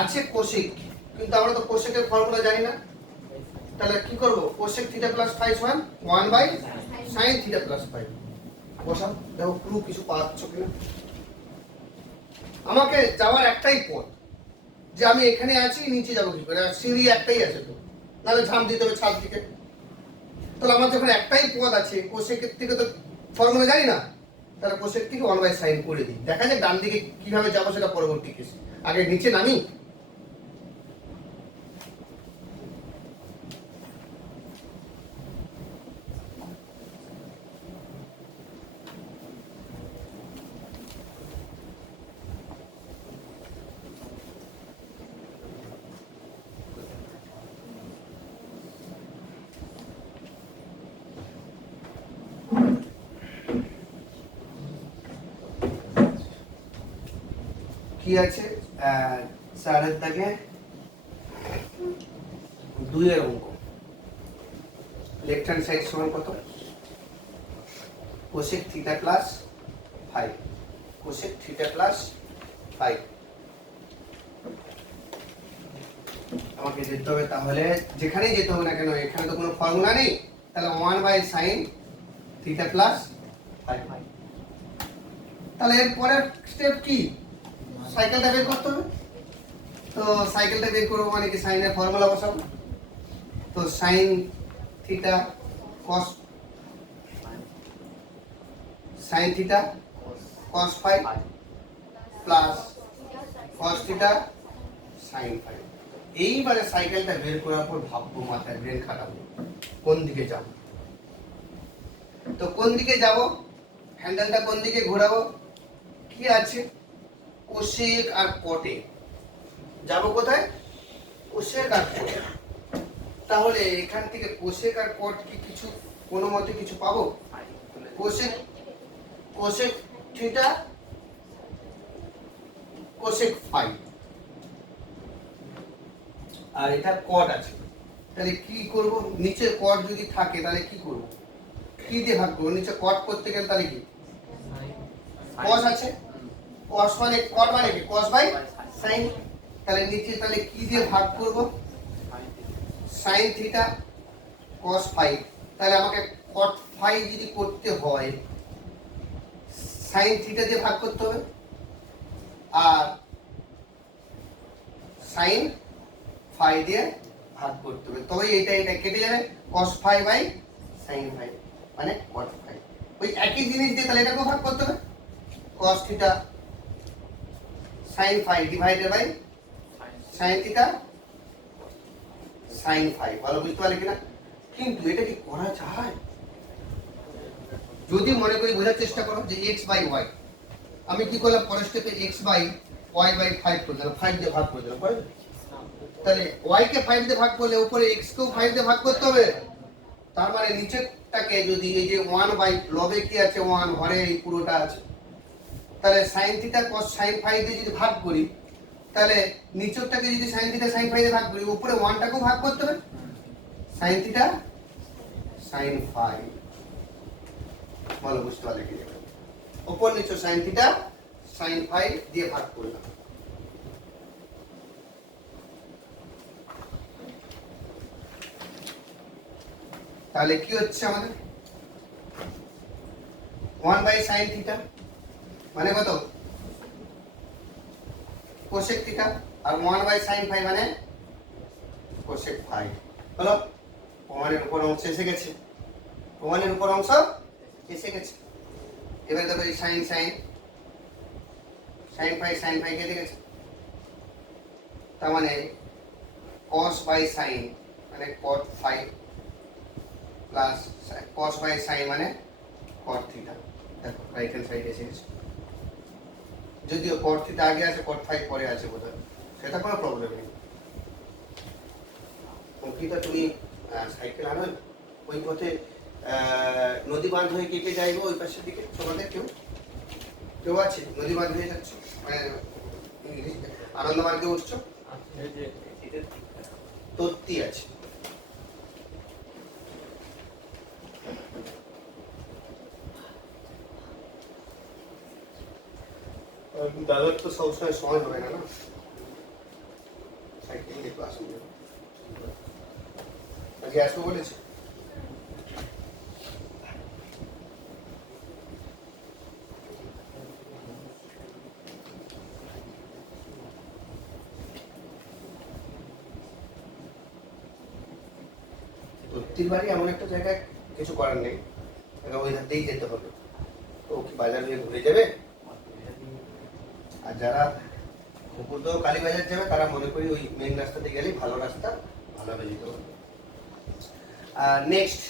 আছে কোসেক, কিন্তু আমরা তো কোসেকের ফর্মুলা জানি না, তাহলে কি করব? কোসেক থিটা প্লাস 5 সমান 1 বাই sin থিটা প্লাস 5 বসাও। দেখো ক্লু কিছু পাচ্ছ কিনা। আমাকে যাওয়ার একটাই পথ, যে আমি এখানে আছি, নিচে যাবো কি করে? সিঁড়ি একটাই আছে, তো নাহলে ঝাঁপ দিতে হবে ছাদ দিকে। তাহলে আমার যখন একটাই পথ আছে, কোসেকের থেকে তো ফর্মুলা জানি না, তাহলে কোসেক থেকে 1 বাই sin করে দিই, দেখা যাক ডান দিকে কিভাবে যাবো সেটা পরবর্তী কেসে। আগে নিচে নামি। কি আছে? 4 এর দাগে 2 এর অঙ্ক, লেফট হ্যান্ড সাইড সমান কত? Cosec theta plus 5, cosec theta plus 5 আমাকে যেতে হবে। তাহলে যেখানেই যেতে হবে না কেন, এখানে তো কোনো ফর্মুলা নেই, তাহলে 1 বাই sin থিটা প্লাস 5। তাহলে এর পরের স্টেপ কি? সাইকেলটা বের করতে হবে। তো সাইকেলটা বের করবো মানে কি? সাইনের ফর্মুলা বসাবো। তো sin theta cos sin theta cos 5 plus cos theta sin 5। এইবারে সাইকেলটা বের করার পর ভাববো, মাথায় ব্রেন খাটাবো কোন দিকে যাব। তো কোন দিকে যাব? হ্যান্ডেলটা কোন দিকে ঘোরাবো? কি আছে? কোসেক আর কটে যাব কোথায়? কোসেক আর কট, তাহলে এখান থেকে কোসেক আর কট কি কিছু কোনো মতে কিছু পাবো? Cosec cosec theta cosec phi, আর এটা কট আছে, তাহলে কি করব? নিচে কট যদি থাকে তাহলে কি করব? কি দিয়ে ভাগ করব? নিচে কট করতে গেলে তাহলে কি cos আছে, cos মানে cot মানে কি cos বাই sin, তাহলে নিচে তাহলে কি দিয়ে ভাগ করব? sin থিটা cos ফাই, তাহলে আমাকে cot ফাই যদি করতে হয় sin থিটা দিয়ে ভাগ করতে হবে, আর sin ফাই দিয়ে ভাগ করতে হবে, তবে এটা কেটে যাবে, cos phi by sin phi মানে cot ফাই। ওই একই জিনিস দিয়ে তাহলে এটাকেও ভাগ করতে হবে, cos theta sin phi divided by sin theta sin phi. ভালো বুঝতে পারলে কিনা? কিন্তু এটা কি করা যায়? যদি মনে করি বোঝার চেষ্টা করো যে x বাই y, আমি কি করলাম পরের স্টেপে x বাই y বাই 5 করে দিলাম, 5 দিয়ে ভাগ করে দিলাম, তাহলে y কে 5 দিয়ে ভাগ করলে উপরে x কেও 5 দিয়ে ভাগ করতে হবে, তার মানে নিচেরটাকে যদি এই যে 1 বাই লবে কি আছে 1 হরে এই পুরোটা আছে, তাহলে sin theta cos sin phi দিয়ে যদি ভাগ করি, তাহলে নিচেরটাকে যদি sin থিটা sin ফাই দিয়ে ভাগ করি, উপরে 1 টাকেও ভাগ করতে হবে, sin থিটা sin ফাই। ভালো বুঝতে পারলে কি? উপর নিচে sin থিটা sin ফাই দিয়ে ভাগ করলাম, তাহলে কি হচ্ছে আমাদের 1 বাই sin থিটা মানে কত? কোসেক থিটা, আর 1 বাই sin ফাই মানে কোসেক ফাই। হলো, প্রমাণের উপর অংশ এসে গেছে, প্রমাণের উপর অংশ এসে গেছে। এবার দেখো এই sin ফাই কেটে গেছে, তার মানে cos বাই sin মানে cot phi plus cos by sin মানে cot থিটা। দেখো রাইট হ্যান্ড সাইড এসে গেছে, যদিও cot থিটা আগে আছে cot ফাই পরে আছে বোধহয়, সেটা কোনো প্রবলেম নেই। অঙ্কিতা তুমি সাইকেল আনো, ওই পথে নদী বাঁধ হয়ে কেটে যাইবো ওই পাশের দিকে, তোমাদের কেউ কেউ আছে নদী বাঁধ হয়ে যাচ্ছ, মানে আনন্দ মার্গে উঠছো, তত্তি আছে। দাদার তো সবসময় সময় হবে না, সাইকেল নিয়ে ক্লাস নিয়ে আজকে আসবো বলেছে। তত্তির বাড়ি এমন একটা জায়গায় কিছু করার নেই, ওই হাতেই যেতে হবে, তো কি বাজার নিয়ে ঘুরে যাবে? আর যারা খুপুরদহ কালীবাজার যাবে তারা মনে করি ওই মেন রাস্তাতে গেলেই ভালো রাস্তা, ভালোভাবে যেতে পারবে। নেক্সট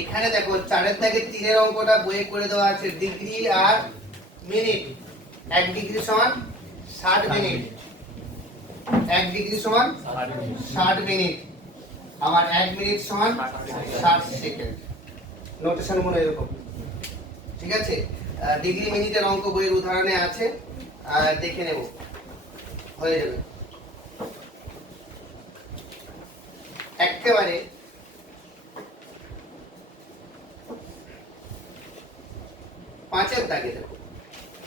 এখানে দেখো 4 থেকে 3 অঙ্কটা বইয়ে করে দেওয়া আছে, ডিগ্রি আর মিনিট। 1 ডিগ্রি সমান 60 মিনিট, 1 ডিগ্রি সমান 60 মিনিট, আমার 1 মিনিট সমান 60 সেকেন্ড। নোটেশন মনে এরকম, ঠিক আছে? ডিগ্রি মিনিটের অঙ্ক বইয়ের উদাহরণে আছে, দেখে নেব, হয়ে যাবে একেবারে। পাঁচের দাগে দেখো,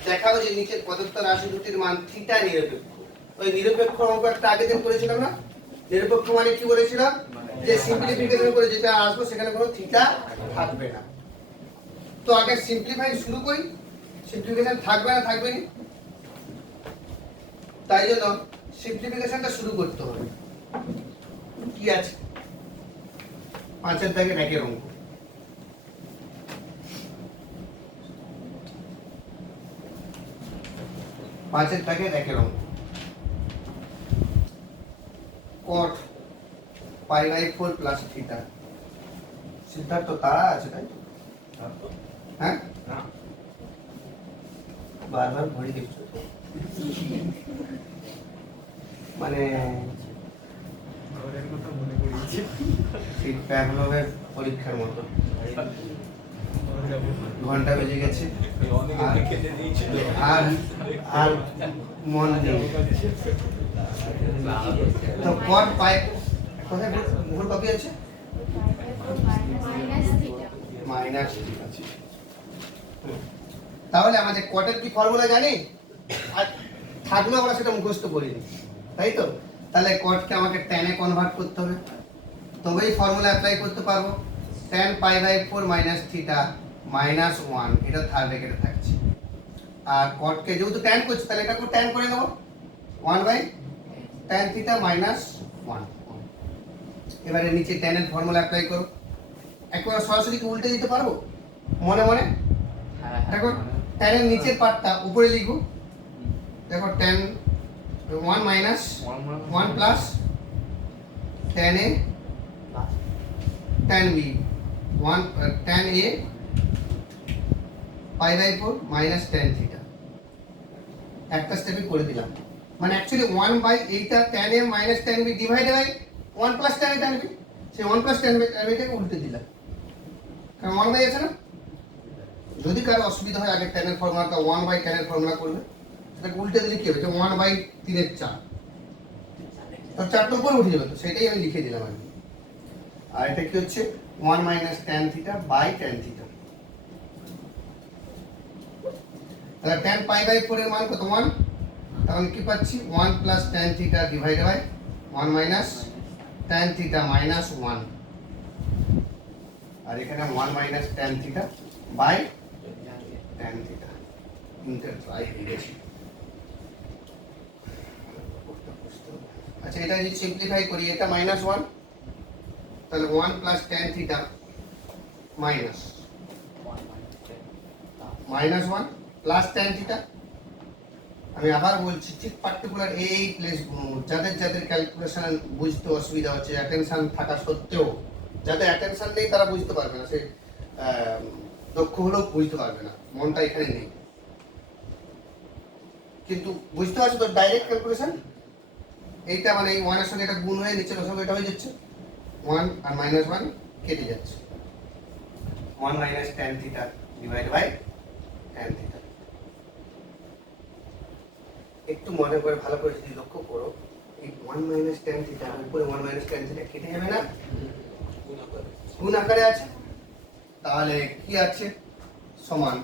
দেখাও যে নিচের প্রদত্ত রাশি দুটির মান থিটা নিরপেক্ষ। ওই নিরপেক্ষ অঙ্ক একটা আগে দিন করেছিলাম না? নিরপেক্ষ মানে কি বলেছিলাম? যে সিম্পলিফিকেশন করে যেটা আসবো সেখানে কোনো থিটা থাকবে না। তো আগে সিম্পলিফাই শুরু করি, সিম্পলিফিকেশন থাকবে না থাকবে না, তাই জন্য সিম্পলিফিকেশনটা শুরু করতে হবে। কি আছে? পাঁচের দাগে একের অঙ্ক, পাঁচের দাগে একের অঙ্ক, cot π/4 প্লাস থিটা। সিদ্ধার্থ তারা আছে তাই তো? হ্যাঁ বারবার ঘড়ি দেখছো তো? মানে ঠিক প্যাভলভের পরীক্ষার মতো ঘন্টা বেজে গেছে আর আর মন নেই। তো কট পাই কোথায় ভুল কপি আছে? মাইনাস আছে। তাহলে আমাদের কটের কি ফর্মুলা জানি? আর থাকলেও আমরা সেটা মুখস্থ করিনি, তাই তো? তাহলে কটকে আমাকে ট্যানে কনভার্ট করতে হবে, তবেই ফর্মুলা অ্যাপ্লাই করতে পারবো। tan pi by 4 minus theta minus 1, এটা থার্ড ব্র্যাকেটে থাকছে। আর কটকে যেহেতু ট্যান করছি তাহলে এটাকে ট্যান করে নেব 1 বাই tan থিটা মাইনাস 1। এবারে নিচে ট্যানের ফর্মুলা অ্যাপ্লাই করো। একবার সরাসরি কি উল্টে দিতে পারবো মনে মনে? দেখো ট্যানের নিচের পার্টটা উপরে লিখো। দেখো tan 1 minus 1 plus tan a tan b 1 tan a pi by 4 minus tan theta. একটা স্টেপে করে দিলাম, মানে অ্যাকচুয়ালি 1 বাই এইটা tan a minus tan b divided by 1 plus tan a tan b, সেই 1 প্লাস tan a টাকে উল্টে দিলাম, কারণ 1 বাই আছে না। যদি কারো অসুবিধা হয় আগে tan এর ফর্মুলাটা 1 বাই tan এর ফর্মুলা করবে, সেটাকে উল্টে দিলে কি হবে? 1 বাই 3 এর 4, তো 4টা উপরে উঠে যাবে, তো সেটাই আমি লিখে দিলাম আর কি। আর এটা কি হচ্ছে 1 minus tan theta by tan theta. তাহলে tan পাই বাই 4 এর মান কত? 1। তাহলে কি পাচ্ছি? 1 plus tan theta divided by 1 minus tan theta minus 1। আর এখানে 1 minus tan theta by tan theta. ইন্টার ট্রাই হয়ে গেছে। আচ্ছা, এটা যদি সিম্পলিফাই করি, এটা মাইনাস 1, তাহলে 1 plus tan theta minus 1 plus tan theta. আমি আবার বলছি, ঠিক পার্টিকুলার এই প্লেসগুলো যাদের যাদের ক্যালকুলেশন বুঝতে অসুবিধা হচ্ছে, অ্যাটেনশন থাকা সত্ত্বেও, যাদের অ্যাটেনশন নেই তারা বুঝতে পারবে না, সে দক্ষ হলেও বুঝতে পারবে না, মনটা এখানে নেই। কিন্তু বুঝতে পারছো তো ডাইরেক্ট ক্যালকুলেশন? এইটা মানে এই 1 এর সঙ্গে এটা গুণ হয়ে নিচের সঙ্গে এটা হয়ে যাচ্ছে, 1 আর মাইনাস 1 কেটে যাচ্ছে, 1 minus tan theta divide by tan theta. একটু মনে করে ভালো করে যদি লক্ষ্য করো, এই 1 মাইনাস tan থিটা উপরে 1 মাইনাস tan থিটা কেটে যাবে না, গুণ আকারে আছে। তাহলে কি আছে? সমান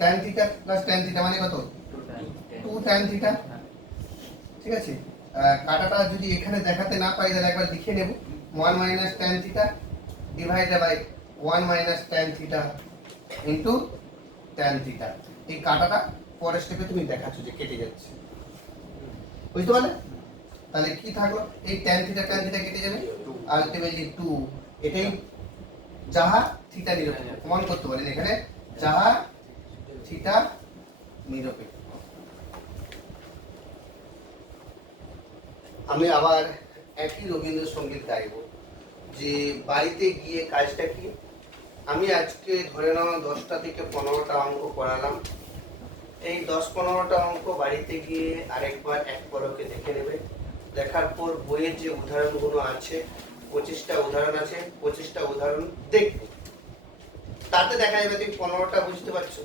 tan theta plus tan theta মানে কত? 2 tan থিটা। ঠিক আছে, কাটাটা যদি এখানে দেখাতে না পাই তাহলে একবার লিখে নেব, 1 minus tan theta divided by 1 minus tan theta into tan theta. এই কাটাটা পরের স্টেপে তুমি দেখাচ্ছ যে কেটে যাচ্ছে, বুঝতে পারলে? তাহলে কি থাকলো? এই tan থিটা কেটে যাবে, আলটিমেটলি 2। এটাই যাহা থিটা নিরপেক্ষ প্রমাণ করতে পারেন এখানে, যাহা থিটা নিরপেক্ষ। আমি আবার একই রবীন্দ্রসঙ্গীত গাইব, যে বাড়িতে গিয়ে কাজটা কি। আমি আজকে ধরে নাও 10টা থেকে 15টা অঙ্ক করালাম। এই 10-15টা অঙ্ক বাড়িতে গিয়ে আরেকবার এক পলকে দেখে নেবে। দেখার পর বইয়ের যে উদাহরণগুলো আছে, 25টা উদাহরণ আছে, 25টা উদাহরণ দেখবে। তাতে দেখা যাবে তুমি 15টা বুঝতে পারছো,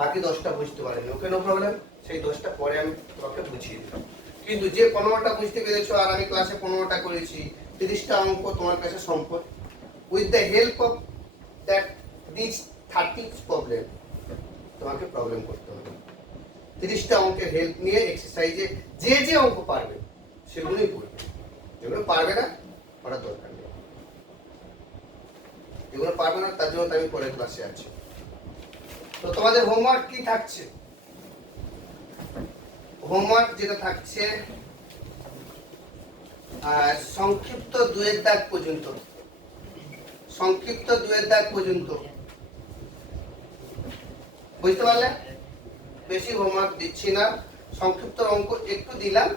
বাকি 10টা বুঝতে পারেনি, ওকে নো প্রবলেম, সেই 10টা পরে আমি তোমাকে বুঝিয়ে দেব। কিন্তু যে 15টা বুঝতে পেরেছো আর আমি ক্লাসে 15টা করেছি, 30টা অঙ্ক তোমার কাছে সম্পদ। With the help of that this 30 problem তোমাকে প্রবলেম করতে হবে। 30টা অঙ্কের হেল্প নিয়ে এক্সারসাইজে যে যে অঙ্ক পারবে সেগুলোই করবে, যেগুলো পারবে না করার দরকার নেই। যেগুলো পারবে না তার জন্য আমি পরের ক্লাসে আছি। তো তোমাদের হোমওয়ার্ক কি থাকছে? হোমওয়ার্ক যেটা থাকছে, সংক্ষিপ্ত 2 দাগ পর্যন্ত, সংক্ষিপ্ত 2 দাগ পর্যন্ত বুঝতে পারলে? বেশি হোমওয়ার্ক দিচ্ছি না, সংক্ষিপ্ত অঙ্ক একটু দিলাম,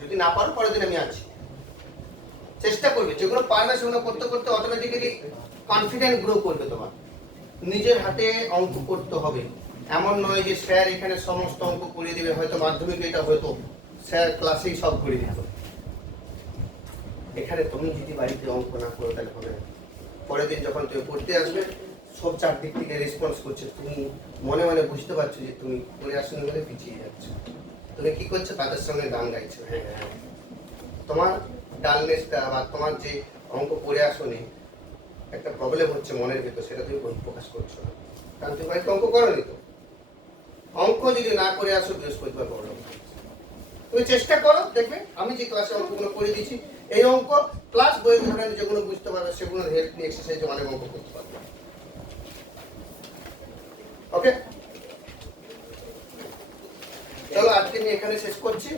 যদি না পারো পরের দিন আমি আছি। চেষ্টা করবে, যেগুলো পারবে সেগুলো করতে করতে অটোমেটিক্যালি কনফিডেন্স গ্রো করবে। তোমার নিজের হাতে অঙ্ক করতে হবে, এমন নয় যে স্যার এখানে সমস্ত অঙ্ক করে দেবে, হয়তো মাধ্যমিকে এটা হয়তো স্যার ক্লাসেই সব করে দিত। এখানে তুমি যদি বাড়িতে অঙ্ক না করো তাহলে হবে না। পরের দিন যখন তুমি পড়তে আসবে, সব চারদিক থেকে রেসপন্স করছে, তুমি মনে মনে বুঝতে পারছো যে তুমি পড়ে আসলে বলে পিছিয়ে যাচ্ছ। তুমি কি করছো? তাদের সঙ্গে গান গাইছো। হ্যাঁ হ্যাঁ, তোমার ডালনেসটা বা তোমার যে অঙ্ক পড়ে আসোনি একটা প্রবলেম হচ্ছে মনের ভেতর, সেটা তুমি প্রকাশ করছো না, কারণ তুমি বাড়িতে অঙ্ক করোনি। তো অঙ্ক যদি না করে আসো বৃহস্পতিবার প্রবলেম, তুমি চেষ্টা করো, দেখবে আমি যে ক্লাসে অঙ্কগুলো করে দিচ্ছি এই অঙ্ক প্লাস বইয়ের ধরনের যেগুলো বুঝতে পারবে সেগুলো হেল্প নিয়ে এক্সারসাইজে অনেক অঙ্ক করতে পারবে। ওকে, চলো আজকে আমি এখানে শেষ করছি।